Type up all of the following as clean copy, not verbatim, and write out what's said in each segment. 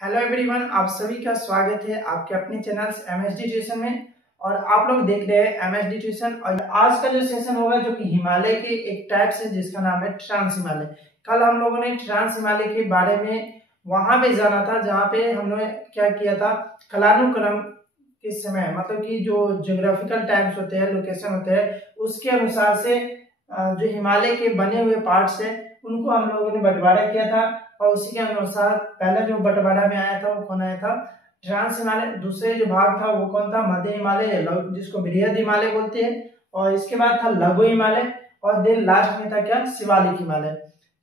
Hello everyone, आप सभी का स्वागत है आपके अपने चैनल एमएसडी ट्यूशन में। और आप लोग देख रहे हैं एमएसडी ट्यूशन। और आज का जो सेशन होगा जो कि हिमालय के एक टाइप से जिसका नाम है ट्रांस हिमालय। कल हम लोगों ने ट्रांस हिमालय के बारे में वहां पे जाना था जहाँ पे हमने क्या किया था, कालानुक्रम के समय मतलब कि जो ज्योग्राफिकल टाइम्स होते हैं, लोकेशन होते हैं, उसके अनुसार से जो हिमालय के बने हुए पार्ट्स है उनको हम लोगों ने बंटवारा किया था। और उसी के अनुसार पहला जो बंटवारा में आया था वो कौन आया था, ट्रांस हिमालय। दूसरे जो भाग था वो कौन था, मध्य हिमालय जिसको बृहद हिमालय बोलते हैं। और इसके बाद था लघु हिमालय। और देन लास्ट में था क्या, शिवालिक हिमालय।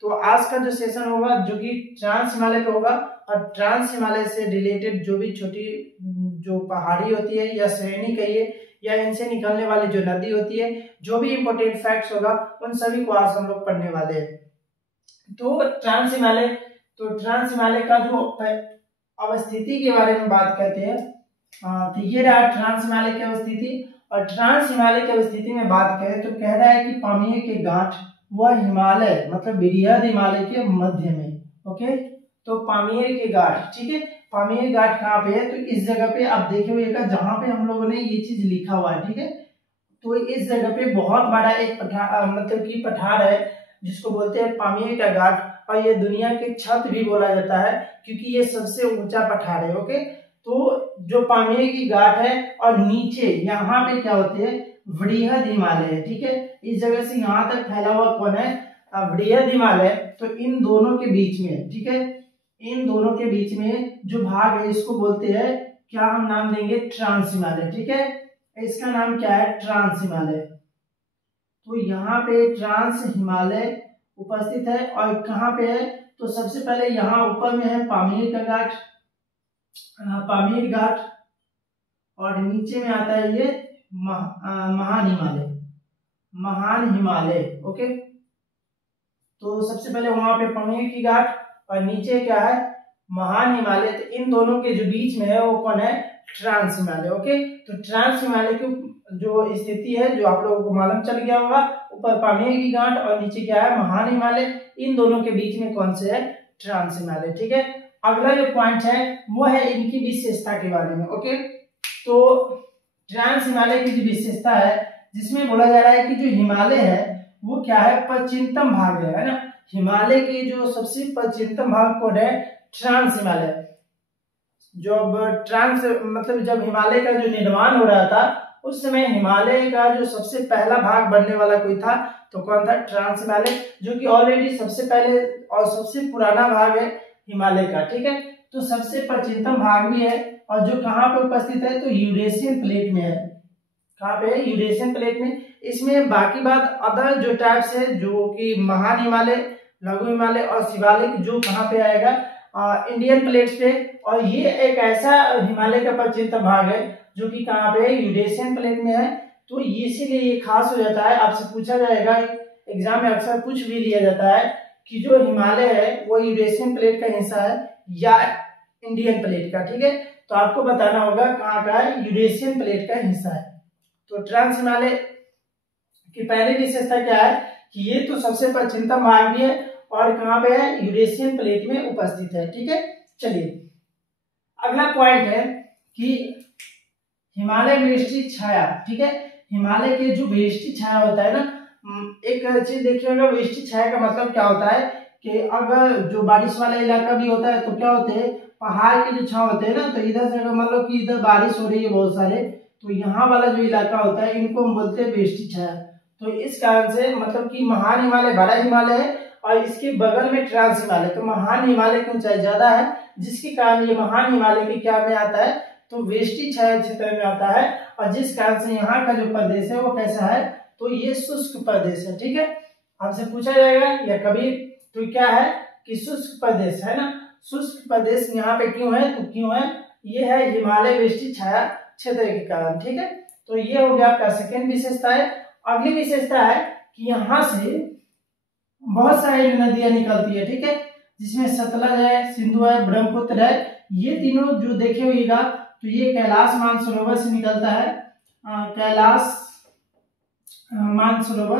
तो आज का जो सेशन होगा जो कि ट्रांस हिमालय पे होगा। और ट्रांस हिमालय से रिलेटेड जो भी छोटी जो पहाड़ी होती है या श्रेणी कहिए या इनसे निकलने वाली जो नदी होती है, जो भी इंपॉर्टेंट फैक्ट्स होगा उन सभी को आज हम लोग पढ़ने वाले हैं। तो ट्रांस हिमालय का जो अवस्थिति के बारे में बात करते हैं। तो ये रहा ट्रांस हिमालय की अवस्थिति। और ट्रांस हिमालय की अवस्थिति में बात करें तो कह रहा है कि पामीर के गांठ वह हिमालय मतलब बृहद हिमालय के मध्य में। ओके, तो पामीर के गांठ, ठीक है, पामीर घाट कहाँ पे है, तो इस जगह पे आप देखिएगा जहां पे हम लोगों ने ये चीज लिखा हुआ है, ठीक है। तो इस जगह पे बहुत बड़ा एक मतलब कि पठार है जिसको बोलते हैं पामीर का घाट। और ये दुनिया के छत भी बोला जाता है क्योंकि ये सबसे ऊंचा पठार है। ओके, तो जो पामीर की घाट है और नीचे यहाँ पे क्या होते हैं, बृहद हिमालय है, ठीक है। इस जगह से यहाँ तक फैला हुआ कौन है, बृहद हिमालय। तो इन दोनों के बीच में, ठीक है, इन दोनों के बीच में जो भाग है इसको बोलते हैं क्या, हम नाम देंगे ट्रांस हिमालय, ठीक है। इसका नाम क्या है, ट्रांस हिमालय। तो यहाँ पे ट्रांस हिमालय उपस्थित है। और कहाँ पे है, तो सबसे पहले यहाँ ऊपर में है पामीर का घाट, पामीर घाट। और नीचे में आता है ये महान हिमालय, महान हिमालय। ओके, तो सबसे पहले वहां पे पामीर की घाट और नीचे क्या है, महान हिमालय। तो इन दोनों के जो बीच में है वो कौन है, ट्रांस हिमालय। ओके, तो ट्रांस हिमालय की जो स्थिति है जो आप लोगों को मालूम चल गया होगा, ऊपर पामीर की गांठ और नीचे क्या है, महान हिमालय। इन दोनों के बीच में कौन से है, ट्रांस हिमालय, ठीक है। अगला जो पॉइंट है वो है इनकी विशेषता के बारे में। ओके, तो ट्रांस हिमालय की जो विशेषता है जिसमें बोला जा रहा है कि जो हिमालय है वो क्या है, पश्चिमतम भाग है ना। हिमालय के जो सबसे पश्चिमतम भाग कौन है, ट्रांस हिमालय। जब ट्रांस मतलब जब हिमालय का जो निर्माण हो रहा था उस समय हिमालय का जो सबसे पहला भाग बनने वाला कोई था तो कौन था, ट्रांस हिमालय, जो कि ऑलरेडी सबसे पहले और सबसे पुराना भाग है हिमालय का, ठीक है। तो सबसे पश्चिमतम भाग भी है और जो कहाँ पे उपस्थित है, तो यूरेशियन प्लेट में है। कहाँ पे है, यूरेशियन प्लेट में। इसमें बाकी बात अदर जो टाइप्स है जो कि महान हिमालय, लघु हिमालय और शिवालिक जो कहाँ पे आएगा, इंडियन प्लेट्स पे। और ये एक ऐसा हिमालय का पश्चिमतम भाग है जो कि कहाँ पे है, यूरेशियन प्लेट में है। तो इसीलिए ये खास हो जाता है, आपसे पूछा जाएगा एग्जाम में, अक्सर पूछ भी लिया जाता है कि जो हिमालय है वो यूरेशियन प्लेट का हिस्सा है या इंडियन प्लेट का, ठीक है। तो आपको बताना होगा कहाँ का है, यूरेशियन प्लेट का हिस्सा है। तो ट्रांस हिमालय की पहली विशेषता क्या है कि ये तो सबसे पश्चिमतम भाग भी है और कहाँ पे है, यूरेशियन प्लेट में उपस्थित है, ठीक है। चलिए अगला पॉइंट है कि हिमालय वेष्टि छाया, ठीक है। हिमालय के जो वेष्टि छाया होता है ना, एक चीज देखिएगा, वेष्टि छाया का मतलब क्या होता है कि अगर जो बारिश वाला इलाका भी होता है तो क्या होते हैं, पहाड़ के जो छाव होते हैं ना, तो इधर से अगर मान लो कि इधर बारिश हो रही है बहुत सारे, तो यहाँ वाला जो इलाका होता है इनको हम बोलते हैं वेष्टि छाया। तो इस कारण से मतलब कि महान हिमालय बड़ा हिमालय है और इसके बगल में ट्रांस हिमालय। तो महान हिमालय की ऊंचाई ज्यादा है जिसके कारण ये महान हिमालय के क्या में आता है, तो वेष्टि छाया क्षेत्र में आता है। और जिस कारण से यहाँ का जो प्रदेश है वो कैसा है, तो ये शुष्क प्रदेश है, ठीक है। आपसे पूछा जाएगा या कभी तो क्या है कि शुष्क प्रदेश है ना। शुष्क प्रदेश यहाँ पे क्यों है, तो क्यों है, ये है हिमालय वेष्टि छाया क्षेत्र के कारण, ठीक है। तो ये हो गया आपका सेकेंड विशेषता है। अगली विशेषता है कि यहाँ से बहुत सारी नदियां निकलती है, ठीक है, जिसमें सतलज है, सिंधु है, ब्रह्मपुत्र है। ये तीनों जो देखे होगा तो ये कैलाश मानसरोवर से निकलता है, कैलाश मानसरोवर।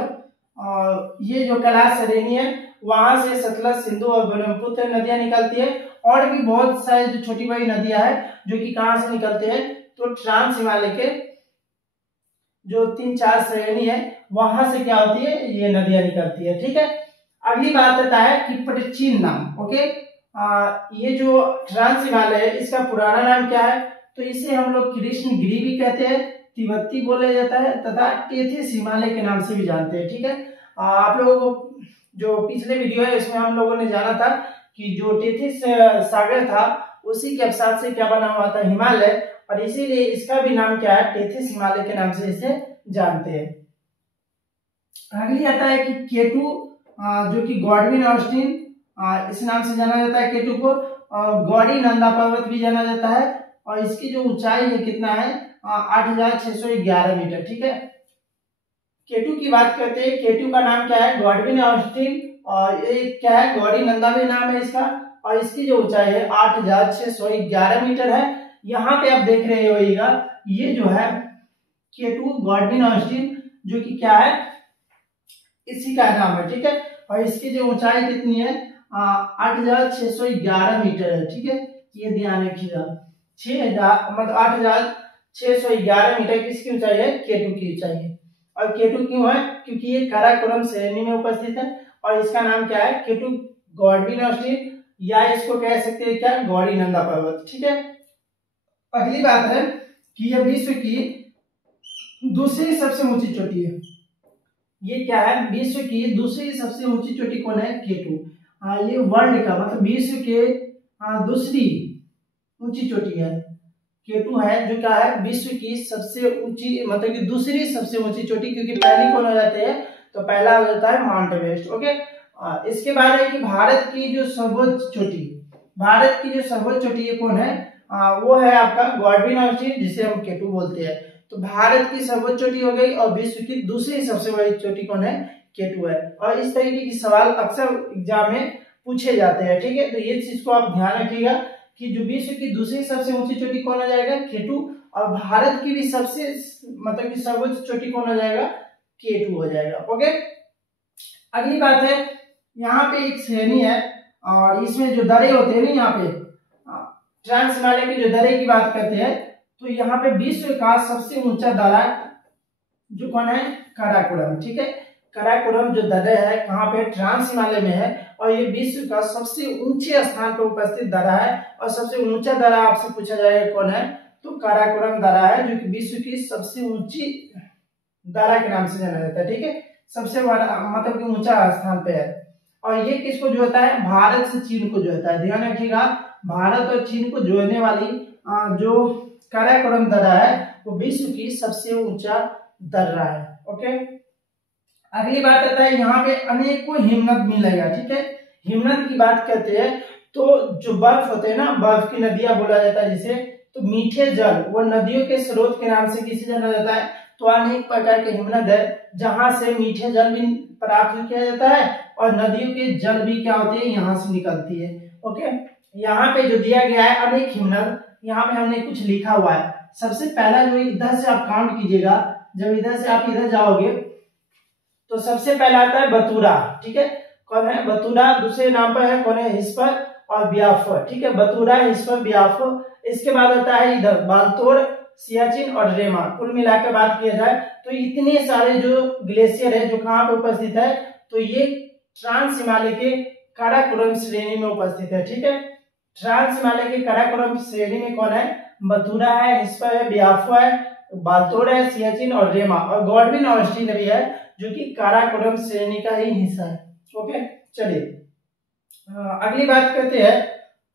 और ये जो कैलाश श्रेणी है वहां से सतलज, सिंधु और ब्रह्मपुत्र नदियां निकलती है। और भी बहुत सारी जो छोटी बड़ी नदियां हैं जो कि कहाँ से निकलते हैं, तो ट्रांस हिमालय के जो 3-4 श्रेणी है वहां से क्या होती है, ये नदियां निकलती है। ठीक है, अगली बात आता है कि प्राचीन नाम। ओके, ये जो ट्रांस हिमालय है इसका पुराना नाम क्या है, तो इसे हम लोग कृष्णगिरी भी कहते हैं, तिब्बती बोला जाता है तथा टेथिस हिमालय के नाम से भी जानते हैं। ठीक है, आप लोगों को जो पिछले वीडियो है इसमें हम लोगों ने जाना था कि जो टेथिस सागर था उसी के अवसाद से क्या बना हुआ था, हिमालय, और इसीलिए इसका भी नाम क्या है, टेथिस हिमालय के नाम से इसे जानते हैं। अगली आता है कि केटू, जो कि गॉडविन ऑस्टिन इस नाम से जाना जाता है। केटू को गौड़ी नंदा पर्वत भी जाना जाता है और इसकी जो ऊंचाई है कितना है, 8,611 मीटर। ठीक है, केटू की बात करते हैं, केटू का नाम क्या है, गॉडविन ऑस्टिन, और ये क्या है, गौड़ी नंदा भी नाम है इसका, और इसकी जो ऊंचाई है 8,611 मीटर है। यहाँ पे आप देख रहे होइएगा ये जो है केटू गॉडविन ऑस्टिन जो कि क्या है, इसी का नाम है। ठीक है, और इसकी जो ऊंचाई कितनी है, 8,611 मीटर है। ठीक है, ये ध्यान रखिएगा, 6,000 मतलब 8,611 मीटर किसकी ऊंचाई है, केटू की ऊंचाई है। और केटू क्यों है, क्योंकि ये काराकोरम श्रेणी में उपस्थित है और इसका नाम क्या है, केटू गॉडविन ऑस्टिन, या इसको कह सकते हैं क्या, गौड़ी नंदा पर्वत। ठीक है, अगली बात है कि यह विश्व की दूसरी सबसे ऊंची चोटी है। ये क्या है, विश्व की दूसरी सबसे ऊंची चोटी कौन है, केटू। ये वर्ल्ड का मतलब विश्व के दूसरी ऊंची चोटी है, केटू है, जो क्या है, विश्व की सबसे ऊंची मतलब कि दूसरी सबसे ऊंची चोटी, क्योंकि पहली कौन हो जाती है, तो पहला हो जाता है माउंट एवरेस्ट। ओके, इसके बाद है कि भारत की जो सर्वोच्च चोटी, भारत की जो सर्वोच्च चोटी है कौन है, वो है आपका गॉडविन ऑस्टिन, जिसे हम केटू बोलते हैं। तो भारत की सर्वोच्च चोटी हो गई और विश्व की दूसरी सबसे बड़ी चोटी कौन है, केटू है। और इस तरीके की सवाल अक्सर एग्जाम में पूछे जाते हैं। ठीक है, तो ये चीज को आप ध्यान रखिएगा कि जो विश्व की दूसरी सबसे ऊंची चोटी कौन हो जाएगा, केटू, और भारत की भी सबसे मतलब कि सर्वोच्च चोटी कौन हो जाएगा, केटू हो जाएगा। ओके, अगली बात है, यहाँ पे एक श्रेणी है और इसमें जो दरे होते हैं ना, यहाँ पे ट्रांस हिमालय की जो दरे की बात करते हैं, तो यहाँ पे विश्व का सबसे ऊंचा दरा जो कौन है, काराकोरम। ठीक है, काराकोरम जो दर्रा है कहाँ पे, ट्रांस हिमालय में है, और ये विश्व का सबसे ऊंचे स्थान पर उपस्थित दर्रा है। और सबसे ऊंचा दर्रा आपसे पूछा जाएगा कौन है, तो काराकोरम दर्रा है, जो कि विश्व की सबसे ऊंची दर्रा के नाम से जाना जाता है। ठीक है, सबसे बड़ा मतलब कि ऊंचा स्थान पे है। और ये किसको जोड़ता है, भारत से चीन को जोड़ता है। ध्यान रखिएगा, भारत और चीन को जोड़ने वाली जो काराकोरम दर्रा है वो विश्व की सबसे ऊंचा दर्रा है। ओके, अगली बात आता है, यहाँ पे अनेकों हिमनद मिलेगा। ठीक है, हिमनद की बात करते हैं तो जो बर्फ होते हैं ना, बर्फ की नदियां बोला जाता है जिसे, तो मीठे जल वो नदियों के स्रोत के नाम से किसे जाना जाता है, तो अनेक प्रकार के हिमनद है जहां से मीठे जल भी प्राप्त किया जाता है और नदियों के जल भी क्या होती है, यहाँ से निकलती है। ओके, यहाँ पे जो दिया गया है अनेक हिमनद, यहाँ पे हमने कुछ लिखा हुआ है। सबसे पहला जो इधर से आप काउंट कीजिएगा, जब इधर से आप इधर जाओगे तो सबसे पहला आता है बतूरा। ठीक है, कौन है, बतूरा। दूसरे नाम पर है कौन है, हिस्पर और ब्याफर। ठीक है, बतूरा, हिस्पर, ब्याफर। इसके बाद आता है इधर बालतोड़, सियाचिन और रेमा। कुल मिलाकर बात किया जाए तो इतने सारे जो ग्लेशियर है जो कहाँ पे उपस्थित है, तो ये ट्रांस हिमालय के काराकोरम श्रेणी में उपस्थित है। ठीक है, ट्रांस हिमालय के काराकोरम श्रेणी में कौन है, बतूरा है, हिस्पर है, ब्याफर है, बालतोड़ है, सियाचिन और रेमा, और गॉडविन ऑस्टिन भी है जो कि काराकोरम श्रेणी का ही हिस्सा है। ओके, चलिए अगली बात करते हैं।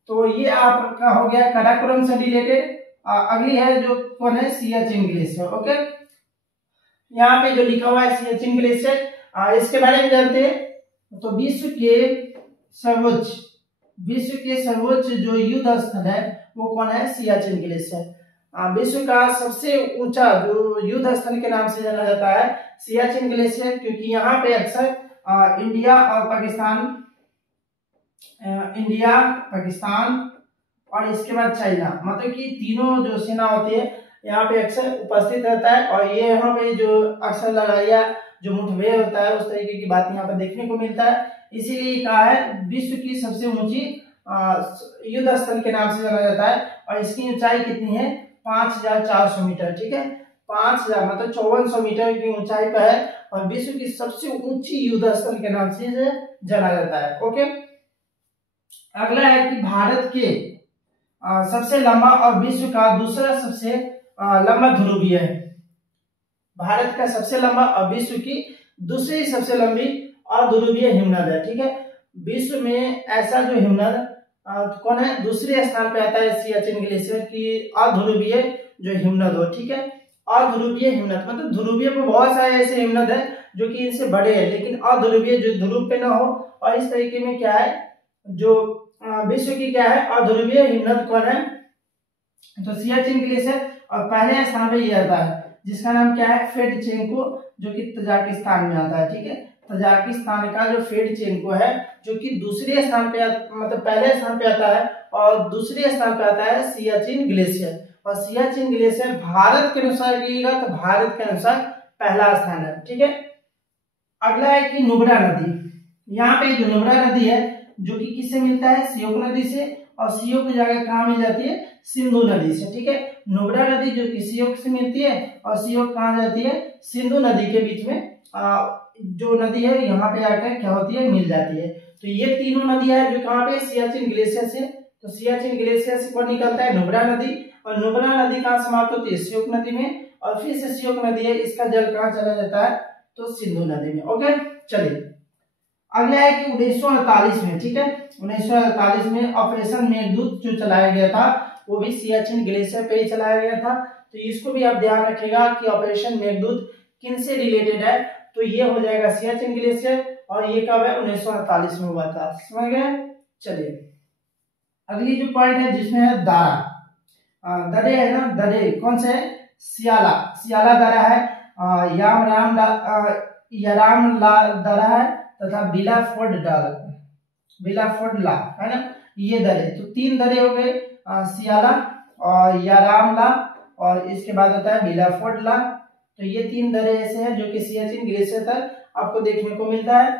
तो ये आपका हो गया काराकोरम से रिलेटेड। अगली है जो कौन है, सियाचिन ग्लेशियर। ओके, यहाँ पे जो लिखा हुआ है सियाचिन ग्लेशियर, इसके बारे में जानते हैं। तो विश्व के सर्वोच्च जो युद्ध स्थल है वो कौन है, सियाचिन ग्लेशियर। विश्व का सबसे ऊंचा जो युद्ध स्थल के नाम से जाना जाता है सियाचिन ग्लेशियर, क्योंकि यहाँ पे अक्सर इंडिया और पाकिस्तान और इसके बाद चाइना, मतलब कि तीनों जो सेना होती है यहाँ पे अक्सर उपस्थित रहता है। और ये यहाँ पे जो अक्सर लड़ाइया जो मुठभेड़ होता है उस तरीके की बात यहाँ पर देखने को मिलता है। इसीलिए कहा है विश्व की सबसे ऊंची युद्ध स्थल के नाम से जाना जाता है। और इसकी ऊंचाई कितनी है? 5400 मीटर। ठीक है, 5000 मतलब 5400 मीटर की ऊंचाई पर है और विश्व की सबसे ऊंची युद्ध स्थल के नाम से जाना जाता है। ओके, अगला है कि भारत के सबसे लंबा और विश्व का दूसरा सबसे लंबा ध्रुवीय है। भारत का सबसे लंबा और विश्व की दूसरी सबसे लंबी अध्रुवीय हिमनद है। ठीक है, विश्व में ऐसा जो हिमनद कौन है? दूसरे स्थान पे आता है सियाचिन ग्लेशियर की अध्रुवीय जो हिमनद हो। ठीक है, अध्रुवीय हिमनद मतलब ध्रुवीय में बहुत सारे ऐसे हिमनद है जो कि इनसे बड़े हैं, लेकिन अध्रुवीय जो ध्रुव पे ना हो। और इस तरीके में क्या है जो विश्व की क्या है अध्रुवीय हिमनद कौन है? तो सियाचिन ग्लेशियर। और पहले स्थान पे ये आता है जिसका नाम क्या है? फेडचेंको, जो कि तजाकिस्तान में आता है। ठीक है, तजाकिस्तान का जो फेडचेंको है जो कि दूसरे स्थान पे मतलब पहले स्थान पे आता है और दूसरे स्थान पे आता है सियाचिन ग्लेशियर। और सियाचिन ग्लेशियर भारत के अनुसार लिएगा तो भारत के अनुसार पहला स्थान है। ठीक है, अगला है कि नुब्रा नदी। यहाँ पे जो नुब्रा नदी है जो कि किससे मिलता है? सियोक नदी से। और सियोक की जगह कहाँ मिल जाती है? सिंधु नदी से। ठीक है, नुब्रा नदी जो कि सियोक से मिलती है और सियोक कहाँ जाती है? सिंधु नदी के बीच में जो नदी है यहाँ पे आकर क्या होती है? मिल जाती है। तो ये तीनों नदियां है जो कहाँ पे? सियाचिन ग्लेशियर से। तो सियाचिन ग्लेशियर से कौन निकलता है? नुब्रा नदी। और नुब्रा नदी कहाँ समाप्त होती है? सियोक नदी में। और फिर से सियोक नदी है, इसका जल कहाँ चला जाता है? तो सिंधु नदी में। ओके, चलिए अगला है कि 1948 में, ठीक है, 1948 में ऑपरेशन मेघदूत जो चलाया गया था वो भी सियाचिन ग्लेशियर पे ही चलाया गया था। तो इसको भी आप ध्यान रखिएगा कि ऑपरेशन मेघदूत किन से रिलेटेड है। तो ये हो जाएगा सियाचिन ग्लेशियर और ये कब है? 1948 में हुआ था। समझ गए? चलिए अगली जो पॉइंट है जिसमें है दारा। दरे है ना, दरे कौन से है? सियाला, सियाला दरा है, याराम दरा है तथा बिलाफोर्ड डाल, बिलाफोर्ड ला है ना, ये दरे। तो तीन दरे हो गए, सियाला और याराम ला और इसके बाद होता है बिलाफोर्ड ला। तो ये तीन दरे ऐसे हैं जो कि सियाचिन ग्लेशियर तक आपको देखने को मिलता है।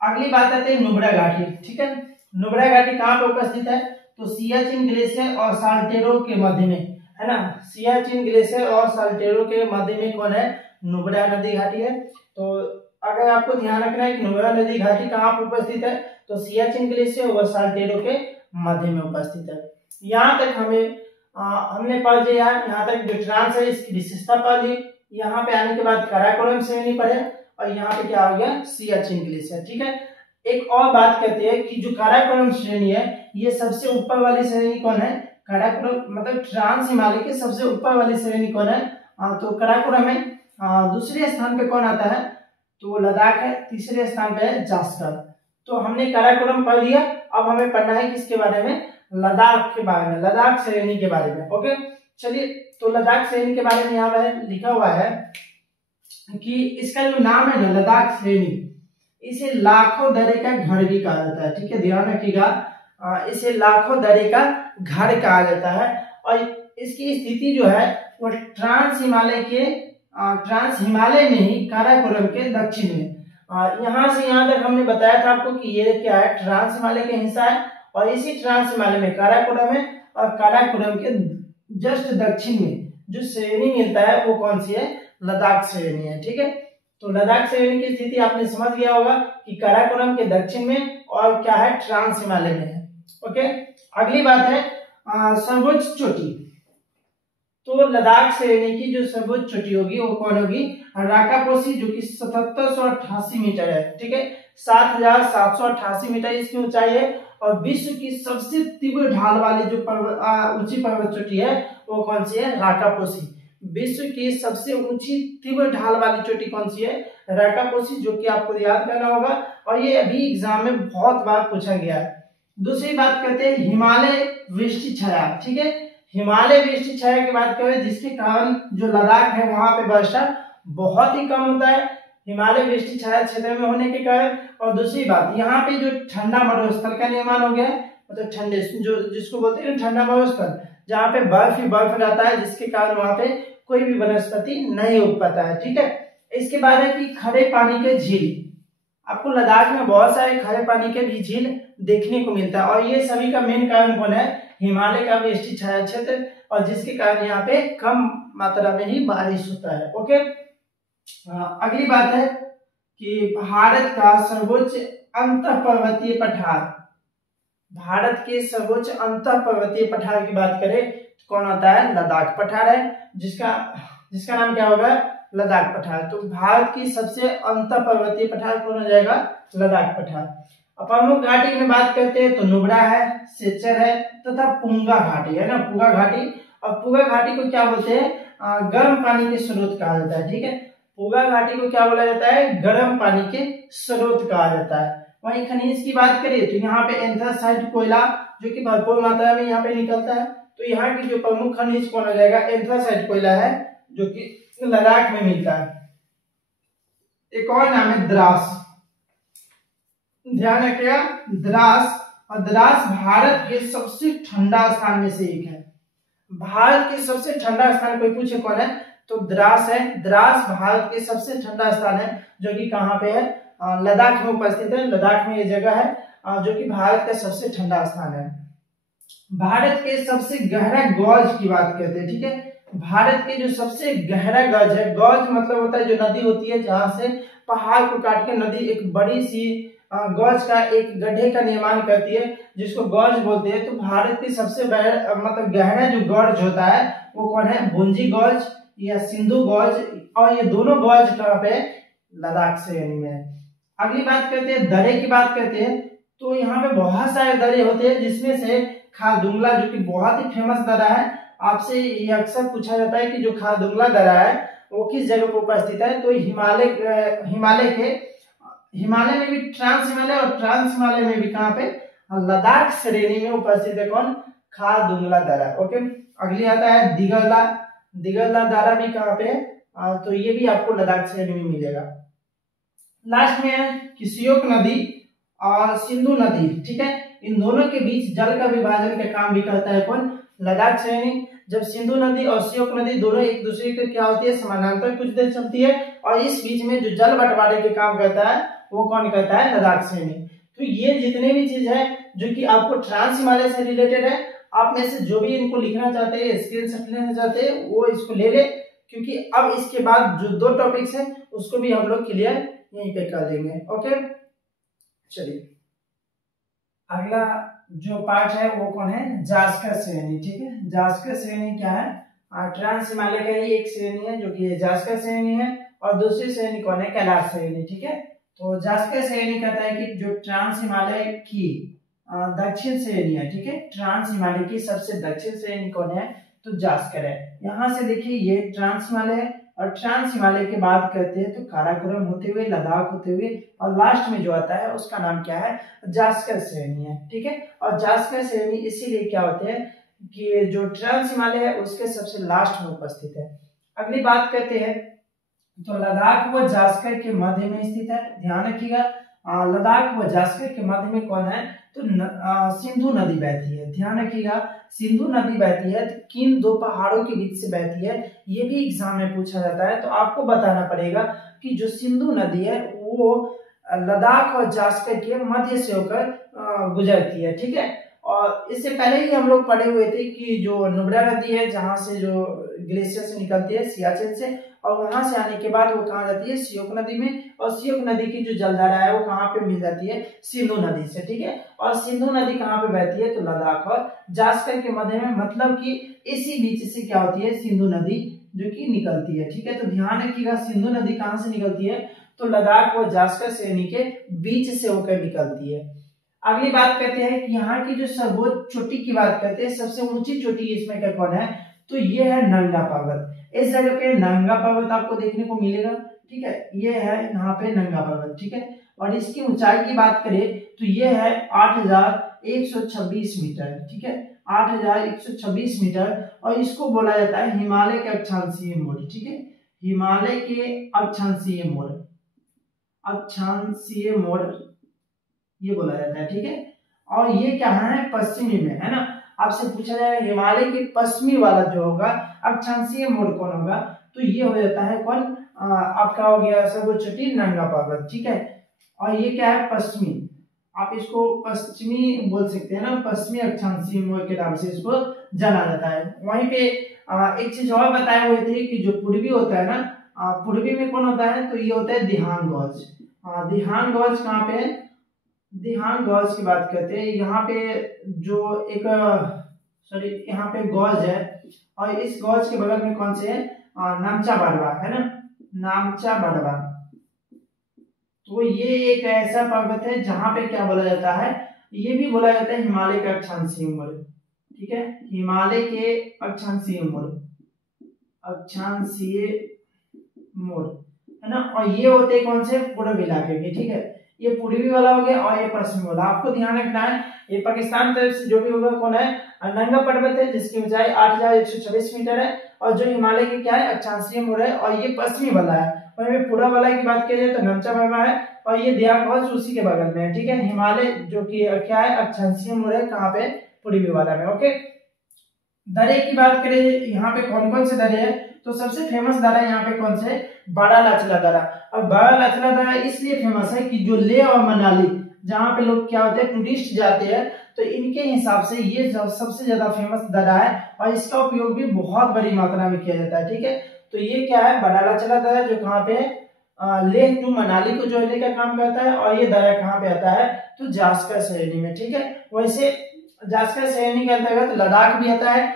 अगली बात आती है नुब्रा घाटी। ठीक है, नुब्रा घाटी कहाँ पे उपस्थित है? तो सियाचिन ग्लेशियर और साल्टेरो के मध्य में है ना, सियाचिन ग्लेशियर और साल्टेरो के मध्य में कौन है? नुब्रा नदी घाटी है। तो अगर आपको ध्यान रखना है कि नुब्रा नदी घाटी कहाँ पर उपस्थित है तो सियाचिन ग्लेशियर और साल्टेरो के मध्य में उपस्थित है। यहाँ तक हमने पढ़ लिया, यहाँ तक जो ट्रांस है इसकी विशेषता पढ़ ली। यहाँ पे आने के बाद काराकोरम श्रेणी पढ़े और यहाँ पे क्या हो गया? सियाचिन ग्लेशियर। ठीक है, एक और बात कहते हैं कि जो काराकोरम श्रेणी है ये सबसे ऊपर वाली श्रेणी कौन है? काराकोरम मतलब ट्रांस हिमालय के सबसे ऊपर वाली श्रेणी कौन है? तो काराकोरम है। दूसरे स्थान पे कौन आता है? तो लद्दाख है। तीसरे स्थान पे है जास्कर। तो हमने काराकोरम पढ़ लिया, अब हमें पढ़ना है किसके बारे में? लद्दाख के बारे में, लद्दाख श्रेणी के बारे में। ओके, चलिए तो लद्दाख श्रेणी के बारे में यहाँ पर लिखा हुआ है कि इसका जो नाम है ना लद्दाख श्रेणी, इसे लाखों दरे का घर भी कहा जाता है। ठीक है, ध्यान रखिएगा, इसे लाखों दरे का घर कहा जाता है। और इसकी स्थिति जो है वो ट्रांस हिमालय में ही काराकोरम के दक्षिण में। यहाँ से यहाँ तक हमने बताया था आपको कि ये क्या है? ट्रांस हिमालय का हिस्सा है और इसी ट्रांस हिमालय में काराकोरम है और काराकोरम के जस्ट दक्षिण में जो श्रेणी मिलता है वो कौन सी है? लद्दाख श्रेणी है। ठीक है, तो लद्दाख श्रेणी की स्थिति आपने समझ गया होगा कि काराकोरम के दक्षिण में और क्या है? ट्रांस हिमालय में है। ओके, अगली बात है सर्वोच्च चोटी। तो लद्दाख श्रेणी की जो सर्वोच्च चोटी होगी वो कौन होगी? राकापोसी, जो कि 7788 मीटर है। ठीक है, 7788 मीटर इसकी ऊंचाई है। और विश्व की सबसे तीव्र ढाल वाली जो ऊंची पर्वत चोटी है वो कौन सी है? राकापोसी। विश्व की सबसे ऊंची तीव्र ढाल वाली चोटी कौन सी है? राकापोसी, जो कि आपको याद करना होगा और ये अभी एग्जाम में बहुत बार पूछा गया है। दूसरी बात करते हैं हिमालय वृष्टि छाया। ठीक है, हिमालय वृष्टि छाया की बात करें जिसके कारण जो लद्दाख है वहां पे वर्षा बहुत ही कम होता है हिमालय वृष्टि छाया क्षेत्र में होने के कारण। और दूसरी बात, यहाँ पे जो ठंडा मरुस्थल का निर्माण हो गया है, मतलब ठंडे जो जिसको बोलते हैं ठंडा मरुस्थल, जहाँ पे बर्फ ही बर्फ रहता है जिसके कारण वहां पे कोई भी वनस्पति नहीं उग पाता है। ठीक है, इसके बाद है कि खड़े पानी के झील। आपको लद्दाख में बहुत सारे खारे पानी के भी झील देखने को मिलता है और ये सभी का मेन कारण कौन है, हिमालय का वृष्टि छाया क्षेत्र, और जिसके कारण यहाँ पे कम मात्रा में ही बारिश होता है। ओके, अगली बात है कि भारत का सर्वोच्च अंतः पर्वतीय पठार, भारत के सर्वोच्च अंतः पर्वतीय पठार की बात करें तो कौन आता है, लद्दाख पठार है, जिसका नाम क्या होगा, लद्दाख पठार। तो भारत की सबसे अंतः पर्वतीय पठार कौन हो जाएगा, लद्दाख पठार। प्रमुख घाटी में बात करते हैं तो नुब्रा है, सिलचर है तथा पुंगा घाटी है ना, पुंगा घाटी। और पुंगा घाटी को क्या बोलते हैं, गर्म पानी के स्रोत कहा जाता है। ठीक है, पुंगा घाटी को क्या बोला जाता है, गर्म पानी के स्रोत कहा जाता है। वहीं खनिज की बात करें तो यहाँ पे एंथ्रासाइट कोयला जो कि भरपूर मात्रा में यहाँ पे निकलता है। तो यहाँ की जो प्रमुख खनिज कौन हो जाएगा, एंथ्रासाइट कोयला है जो कि लद्दाख में मिलता है। एक और नाम है द्रास, ध्यान रखिएगा द्रास। और द्रास भारत के सबसे ठंडा स्थान में से एक है, भारत के सबसे ठंडा स्थान कोई पूछे कौन है तो द्रास है। द्रास भारत के सबसे ठंडा स्थान है जो कि कहाँ पे है, लद्दाख में उपस्थित है। लद्दाख में ये जगह है जो कि भारत का सबसे ठंडा स्थान है। भारत के सबसे गहरा गौज की बात करते हैं। ठीक है, भारत के जो सबसे गहरा गौज है, गौज मतलब होता है जो नदी होती है जहां से पहाड़ को काट के नदी एक बड़ी सी गौज का एक गड्ढे का निर्माण करती है जिसको गौज बोलते हैं। तो भारत की सबसे मतलब गहरा जो गौज होता है वो कौन है, भुंजी गौज या सिंधु गौज, और ये दोनों गौज कहाँ पे, लद्दाख श्रेणी में है। अगली बात करते हैं दर्रे की बात करते हैं तो यहाँ पे बहुत सारे दर्रे होते हैं जिसमें से खारदुंगला जो कि बहुत ही फेमस दर्रा है। आपसे ये अक्सर पूछा जाता है कि जो खारदुंगला दर्रा है वो किस जगह पर उपस्थित है, तो हिमालय में भी ट्रांस हिमालय और ट्रांस हिमालय में भी कहाँ पे, लद्दाख श्रेणी में उपस्थित है कौन, खारदुंगला दर्रा। ओके, अगली आता है दिगरला, दिगरला दर्रा भी कहाँ पे है, तो ये भी आपको लद्दाख श्रेणी में मिलेगा। लास्ट में है कि सियोक नदी और सिंधु नदी। ठीक है, इन दोनों के बीच जल का विभाजन का काम भी करता है कौन, लद्दाख श्रेणी। जब सिंधु नदी और सियोक नदी दोनों एक दूसरे के क्या होती है, समानांतर कुछ देर चलती है, और इस बीच में जो जल बंटवारे के काम करता है वो कौन करता है, लद्दाख श्रेणी। तो ये जितने भी चीज है जो कि आपको ट्रांस हिमालय से रिलेटेड है, आप में से जो भी इनको लिखना चाहते हैं, स्क्रीनशॉट लेना चाहते हैं, वो इसको ले ले, क्योंकि अब इसके बाद जो 2 टॉपिक्स है उसको भी हम लोग क्लियर यहीं पे कर देंगे। ओके, चलिए अगला जो पार्ट है वो कौन है, जास्कर श्रेणी। ठीक है, जास्कर श्रेणी क्या है, ट्रांस हिमालय का ही एक श्रेणी है जो कि जास्कर श्रेणी है, और दूसरी श्रेणी कौन है, कैलाश श्रेणी। ठीक है, तो जास्कर श्रेणी कहता है कि जो ट्रांस हिमालय की दक्षिण श्रेणी है। ठीक है, ट्रांस हिमालय की सबसे दक्षिण श्रेणी कौन है, तो जास्कर है। यहाँ से देखिए ये ट्रांस हिमालय है, और ट्रांस हिमालय की बात करते हैं तो काराकोरम होते हुए, लद्दाख होते हुए, और लास्ट में जो आता है उसका नाम क्या है, जास्कर श्रेणी है। ठीक है, और जास्कर श्रेणी इसीलिए क्या होते हैं कि जो ट्रांस हिमालय है उसके सबसे लास्ट में उपस्थित है। अगली बात करते हैं तो लद्दाख व जास्कर के मध्य में स्थित है। ध्यान रखिएगा, लद्दाख व जास्कर के मध्य में कौन है, तो सिंधु नदी बहती है। ध्यान रखिएगा, सिंधु नदी बहती है तो किन 2 पहाड़ों के बीच से बहती है, ये भी एग्जाम में पूछा जाता है। तो आपको बताना पड़ेगा कि जो सिंधु नदी है वो लद्दाख और जास्कर के मध्य से होकर गुजरती है। ठीक है, और इससे पहले ही हम लोग पढ़े हुए थे कि जो नुब्रा नदी है जहां से जो ग्लेशियर से निकलती है सियाचिन से, और वहां से आने के बाद वो कहाँ जाती है, सियोक नदी में, और सियोक नदी की जो जलधारा है वो कहाँ पे मिल जाती है, सिंधु नदी से। ठीक है, और सिंधु नदी कहाँ पे बहती है, तो लद्दाख और जास्कर के मध्य में, मतलब कि इसी बीच से क्या होती है, सिंधु नदी जो कि निकलती है। ठीक है, तो ध्यान रखिएगा सिंधु नदी कहाँ से निकलती है, तो लद्दाख और जास्कर श्रेणी के बीच से होकर निकलती है। अगली बात करते हैं कि यहाँ की जो सर्वोच्च चोटी की बात करते हैं, सबसे ऊंची चोटी इसमें क्या कौन है, तो ये है नंगा पर्वत। इस जगह पे नंगा पर्वत आपको देखने को मिलेगा। ठीक है, ये है यहाँ पे नंगा पर्वत। ठीक है, और इसकी ऊंचाई की बात करें तो ये है 8126 मीटर। ठीक है, 8126 मीटर, और इसको बोला जाता है हिमालय के अक्षांशीय मोड़। ठीक है, हिमालय के अक्षांशीय मोड़, अक्षांशीय मोड़ ये बोला जाता है। ठीक है, और ये क्या है, पश्चिमी में है ना। आपसे पूछा जाएगा हिमालय के पश्चिमी वाला जो होगा अक्षांशीय मोड़ कौन होगा, तो ये हो जाता है कौन, आपका हो गया सर्वोच्च चोटी नंगा पर्वत। ठीक है, और ये क्या है, पश्चिमी, आप इसको पश्चिमी बोल सकते हैं ना, पश्चिमी अक्षांशीय मोड़ के नाम से इसको जाना जाता है। वहीं पे एक चीज और बताए हुए थे कि जो पूर्वी होता है ना, पूर्वी में कौन होता है, तो ये होता है दिहांग गॉज। दिहांग गॉज कहाँ पे है, दिहांग गॉज की बात करते हैं, यहाँ पे जो एक सॉरी यहाँ पे गॉज है, और इस गॉज के बगल में कौन से है, नामचा बारवा है ना, नामचा बारवा। तो ये एक ऐसा पर्वत है जहां पे क्या बोला जाता है, ये भी बोला जाता है हिमालय का अक्षांशीय मोड़, ठीक है, हिमालय के अक्षांशीय मोड़, अक्षांशीय मोड़ है ना। और ये होते हैं कौन से, पूर्व इलाके के, ठीक है, ये पूर्वी वाला हो गया और ये पश्चिमी वाला। आपको ध्यान रखना है, ये पाकिस्तान तरफ से जो भी होगा कौन है, नंगा पर्वत है जिसकी ऊंचाई 8126 मीटर है, और जो हिमालय के क्या है, अक्षांशीय मोड़ है, और ये पश्चिमी वाला है। वहीं पूर्व वाला की बात किया जाए तो नामचा बारवा है, और ये दिहांग गॉज उसी के बगल में है, ठीक है। हिमालय जो कि क्या है, अक्षांशीय मोड़ है, कहाँ पे, पूर्वी वाला में। ओके, दरे की बात करें, यहाँ पे कौन कौन से दरे हैं, तो सबसे फेमस दरा यहाँ पे कौन से, बड़ा लाचला दरा। और बड़ा लाचला दरा इसलिए फेमस है कि जो लेह और मनाली जहाँ पे लोग क्या होते हैं, टूरिस्ट जाते हैं, तो इनके हिसाब से ये सबसे ज्यादा फेमस दरा है, और इसका उपयोग भी बहुत बड़ी मात्रा में किया जाता है, ठीक है। तो ये क्या है, बड़ा लाचला दरा, जो कहाँ पे लेह टू मनाली को जोड़ने का काम करता है, और ये दरा कहाँ पे आता है, तो जास्कर श्रेणी में, ठीक है। वैसे जास्कर श्रेणी के अंतर्गत लद्दाख भी आता है,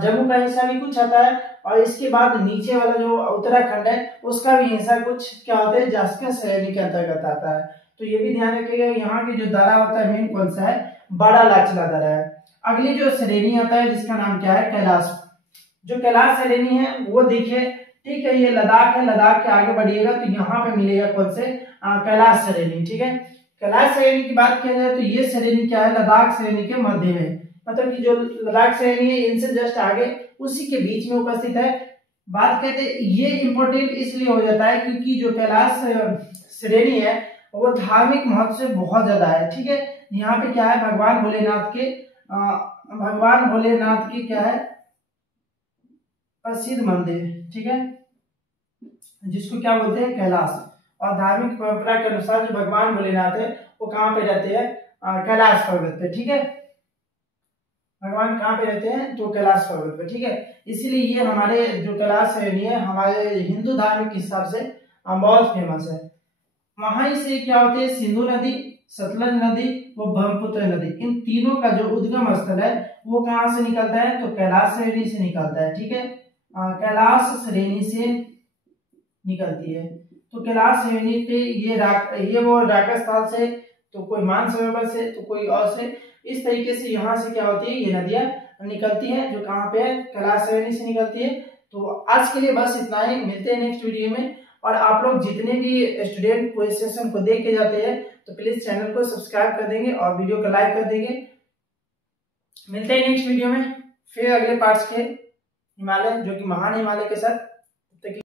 जम्मू का हिस्सा भी कुछ आता है, और इसके बाद नीचे वाला जो उत्तराखंड है उसका भी हिस्सा कुछ क्या होता है, जास्कर श्रेणी के अंतर्गत आता है। तो ये भी ध्यान रखिएगा, यहाँ की जो दरा होता है मेन कौन सा है, बड़ा लाचला दरा है। अगली जो श्रेणी आता है जिसका नाम क्या है, कैलाश। जो कैलाश श्रेणी है वो देखिए, ठीक है, ये लद्दाख है, लद्दाख के आगे बढ़िएगा तो यहाँ पे मिलेगा कौन से, कैलाश श्रेणी, ठीक है। कैलाश श्रेणी की बात किया जाए तो ये श्रेणी क्या है, लद्दाख श्रेणी के मध्य में, मतलब कि जो लद्दाख श्रेणी है इनसे जस्ट आगे उसी के बीच में उपस्थित है। बात कहते हैं ये इंपॉर्टेंट इसलिए हो जाता है क्योंकि जो कैलाश श्रेणी है वो धार्मिक महत्व से बहुत ज्यादा है, ठीक है। यहाँ पे क्या है, भगवान भोलेनाथ के क्या है, प्रसिद्ध मंदिर, ठीक है, जिसको क्या बोलते हैं, कैलाश। और धार्मिक परंपरा के अनुसार जो भगवान भोलेनाथ है वो कहाँ पे रहते हैं, कैलाश पर्वत पे, ठीक है। भगवान कहाँ पे रहते हैं, तो कैलाश पर्वत पे, ठीक है। इसीलिए ये हमारे जो कैलाश श्रेणी है हमारे हिंदू धर्म के हिसाब से बहुत फेमस है। वहां से क्या होते हैं, सिंधु नदी, सतलज नदी, वो ब्रह्मपुत्र नदी, इन तीनों का जो उद्गम स्थल है वो कहाँ से निकलता है, तो कैलाश श्रेणी से निकलता है, ठीक है। कैलाश श्रेणी से निकलती है। तो कैलाश श्रेणी पे ये वो राजस्थान से, तो कोई मानसरोवर से, तो कोई और से, इस तरीके से यहाँ से क्या होती है, ये नदियां निकलती हैं, जो कहाँ पे है, कैलाश श्रेणी से निकलती है। तो आज के लिए बस इतना ही, मिलते हैं नेक्स्ट वीडियो में। और आप लोग जितने भी स्टूडेंट पूरे सेशन को देख के जाते हैं तो प्लीज चैनल को सब्सक्राइब कर देंगे और वीडियो को लाइक कर देंगे। मिलते हैं नेक्स्ट वीडियो में फिर अगले पार्ट्स के हिमालय, जो कि महान हिमालय के साथ।